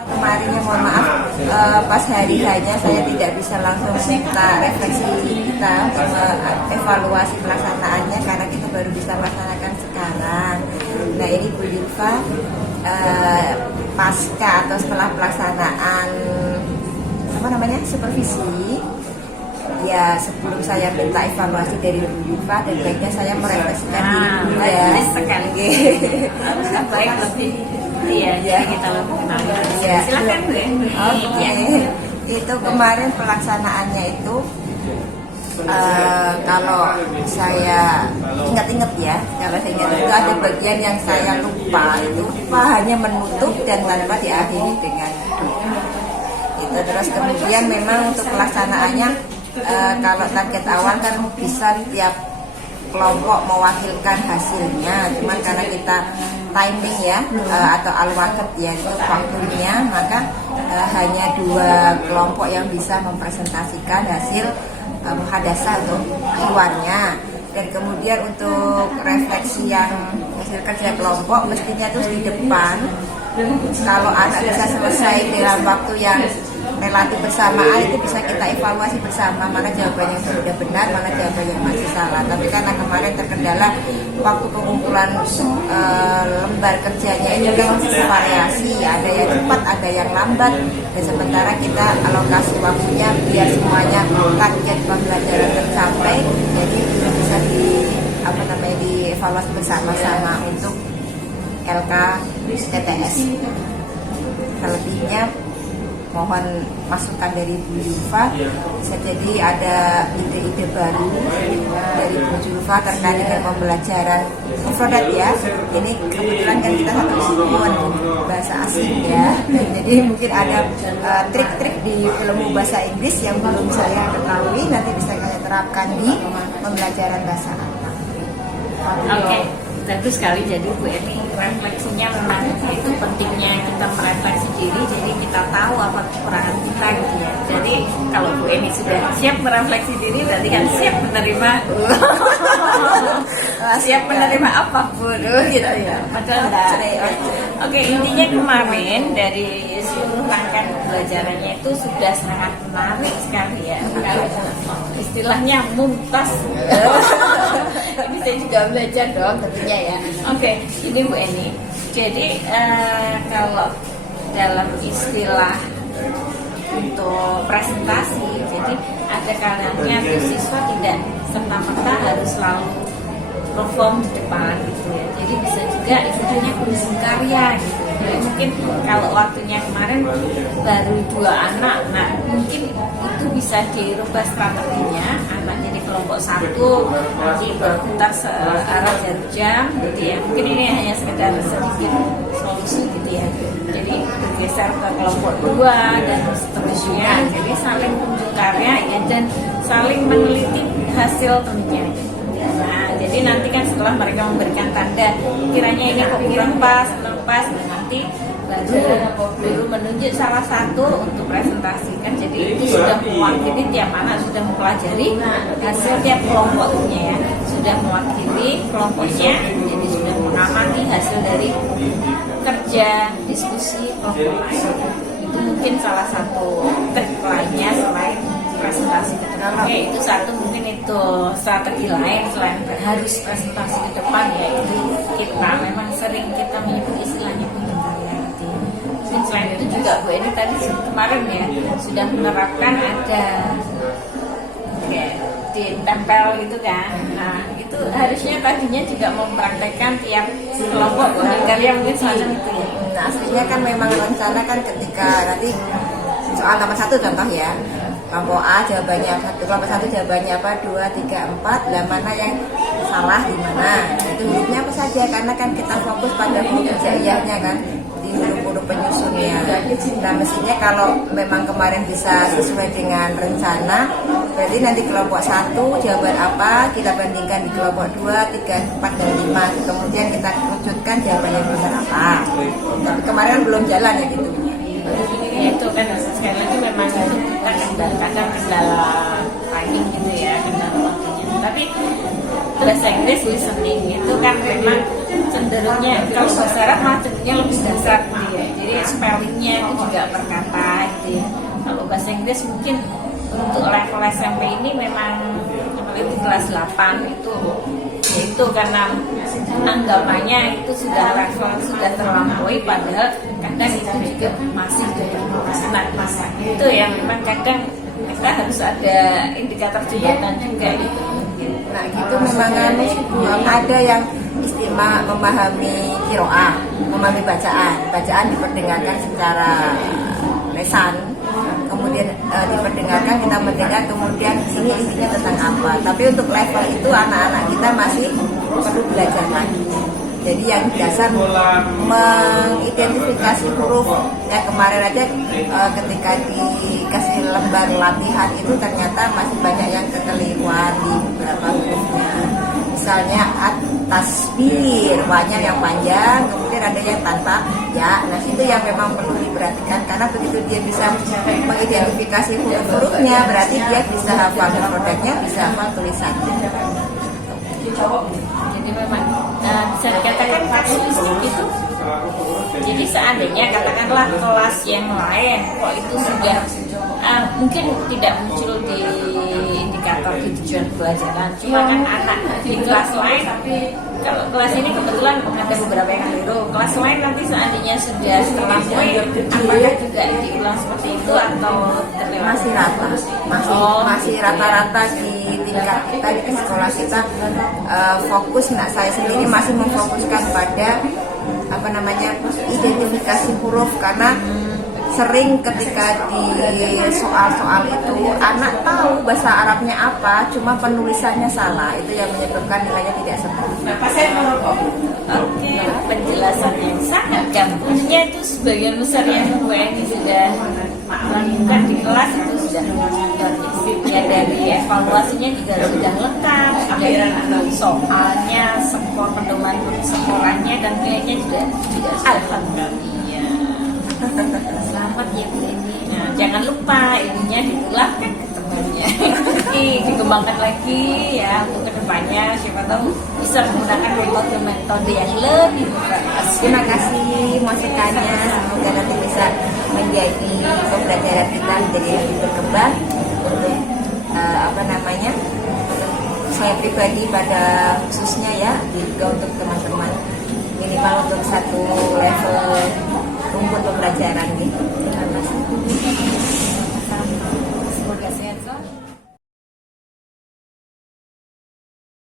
Kemarinnya mohon maaf, pas hari hanya saya tidak bisa langsung minta refleksi kita untuk evaluasi pelaksanaannya karena kita baru bisa melaksanakan sekarang. Nah ini Bu Yulfa, pasca atau setelah pelaksanaan supervisi, ya sebelum saya minta evaluasi dari Bu Yulfa dan baiknya saya merefleksikan diri dulu ya. Sekali. Harusnya baik lebih. Iya, kita lebih kenal. Ya. Silakan Bu. Oke. Itu kemarin pelaksanaannya itu kalau saya ingat-ingat ya, kalau saya ingat itu ada bagian yang saya lupa, itu hanya menutup dan tanpa diakhiri dengan doa. Itu terus kemudian memang untuk pelaksanaannya kalau target awal kan bisa tiap kelompok mewakilkan hasilnya, cuman karena kita timing ya atau al-waqt ya itu waktunya, maka hanya 2 kelompok yang bisa mempresentasikan hasil muhadasah untuk keluarnya. Dan kemudian untuk refleksi yang hasil kerja kelompok mestinya itu di depan. Kalau anak bisa selesai dalam waktu yang relatif bersamaan, itu bisa kita evaluasi bersama mana jawabannya yang sudah benar, mana jawabannya yang masih salah. Tapi karena kemarin terkendala waktu pengumpulan lembar kerjanya ini kan variasi, ada yang cepat, ada yang lambat, dan sementara kita alokasi waktunya biar semuanya target pembelajaran tercapai, jadi belum bisa dievaluasi bersama-sama untuk LK TTS. Selebihnya mohon masukan dari Bu Yulfa, bisa jadi ada ide-ide baru dari Bu Yulfa terkait dengan pembelajaran mufradat ya. Ini kebetulan kan kita satu kesatuan bahasa asing ya, jadi mungkin ada trik-trik di ilmu bahasa Inggris yang belum saya ketahui, nanti bisa saya terapkan di pembelajaran bahasa Arab. Oke. Bagus sekali. Jadi Bu Eni refleksinya memang itu pentingnya kita merefleksi diri, jadi kita tahu apa kekurangan kita gitu ya. Jadi kalau Bu Eni sudah siap merefleksi diri, berarti kan siap menerima siap menerima apapun gitu ya. Padahal enggak. Oke, intinya kemarin dari seluruh rangkaian pembelajarannya itu sudah sangat menarik sekali ya. Istilahnya mumtaz. Ini saya juga belajar dong tentunya ya. Oke, ini Bu Eni. Jadi kalau dalam istilah untuk presentasi, jadi ada kalanya tuh siswa tidak serta-merta harus selalu perform di depan gitu ya. Jadi bisa juga istilahnya kuliah karya gitu. Jadi mungkin kalau waktunya kemarin baru 2 anak, nah mungkin itu bisa dirubah strateginya. Anak jadi kelompok 1 nanti berputar searah jarum jam gitu ya. Mungkin ini hanya sekedar sedikit solusi gitu ya. Jadi bergeser ke kelompok 2 dan seterusnya. Jadi saling unjuk karya ya, dan saling meneliti hasil tentunya. Nah, jadi nanti kan setelah mereka memberikan tanda kiranya ini kok kurang pas, nah nanti baru menunjuk salah satu untuk presentasikan. Jadi itu sudah mewakili, tiap anak sudah mempelajari hasil tiap kelompoknya ya, sudah mewakili kelompoknya, jadi sudah mengamati hasil dari kerja diskusi kelompok. Itu mungkin salah satu trik lainnya selain presentasi ke depan. Oke, itu satu mungkin itu strategi lain selain harus presentasi ke depan, yaitu kita memang sering kita menyebut istilahnya punya karya. Mungkin selain itu juga Bu Eni tadi kemarin ya sudah menerapkan ada ditempel gitu kan. Nah itu harusnya tadinya juga mempraktekkan tiap kelompok kalian mungkin semacam itu ya. Nah, aslinya kan memang rencana kan ketika nanti soal nomor 1 contoh ya, kelompok A jawabannya 1, kelompok 1 jawabannya apa, 2, 3, 4, lah mana yang salah di mana, itu hurufnya apa saja, karena kan kita fokus pada huruf hijaiyahnya kan, di huruf-huruf penyusunnya. Nah mestinya kalau memang kemarin bisa sesuai dengan rencana, berarti nanti kelompok 1 jawaban apa kita bandingkan di kelompok 2, 3, 4, dan 5, kemudian kita kerucutkan jawaban yang benar apa. Tapi kemarin belum jalan ya gitu. Ya itu kan sekali lagi memang itu kita kadang kendala timing gitu ya, kendala waktunya. Tapi bahasa Inggris listening itu kan memang cenderungnya kalau bahasa Arab mah cenderungnya lebih dasar gitu ya. Jadi spellingnya itu juga terkata gitu ya. Kalau bahasa Inggris mungkin untuk level SMP ini memang apalagi kelas 8 itu ya itu karena anggapannya itu sudah level sudah terlampaui, padahal kadang itu juga masih masa itu yang memang kadang kita harus ada indikator jembatan juga gitu. Nah gitu memang ada yang istimewa memahami kiroah, memahami bacaan diperdengarkan secara lesan, kemudian diperdengarkan, kita mendengar, kemudian sini isinya tentang apa. Tapi untuk level itu anak-anak kita masih perlu belajar lagi. Jadi yang dasar mengidentifikasi huruf ya, kemarin aja ketika dikasih lembar latihan itu ternyata masih banyak yang kekeliruan di beberapa hurufnya. Misalnya tasbir, wanya yang panjang, kemudian ada yang tanpa ya. Nah itu yang memang perlu diperhatikan, karena begitu dia bisa mengidentifikasi huruf-hurufnya, berarti dia bisa hafal produknya, bisa hafal tulisannya. Jadi memang bisa dikatakan kasuistik itu. Jadi seandainya katakanlah kelas yang lain kok itu sudah mungkin tidak muncul di indikator di tujuan pelajaran, cuma kan anak di kelas lain, kalau kelas ini kebetulan ada beberapa yang keliru, kelas lain nanti seandainya sudah terlampaui, apakah juga diulang seperti itu atau terlewat? Masih rata-rata di tingkat kita di sekolah kita fokus. Nah saya sendiri masih memfokuskan pada identifikasi huruf, karena sering ketika di soal-soal itu anak tahu bahasa Arabnya apa, cuma penulisannya salah, itu yang menyebabkan nilainya tidak sempurna. Oke, penjelasan yang sangat gampangnya itu sebagian besar yang WNI sudah melakukan di kelas itu sudah ya, dari evaluasinya juga sudah lengkap, dari soalnya, skor pedoman sekolahnya dan kayaknya juga alhamdulillah. Selamat ya Bu Eni. Nah, jangan lupa ininya diulangkan ke temannya. Dikembangkan lagi ya untuk kedepannya, siapa tahu bisa menggunakan metode yang lebih bagus. Terima kasih masukannya, semoga nanti bisa menjadi pembelajaran kita menjadi lebih berkembang untuk saya pribadi pada khususnya ya, juga untuk teman-teman minimal untuk satu level rumput pembelajaran gitu. Terima kasih. Semoga sehat selalu.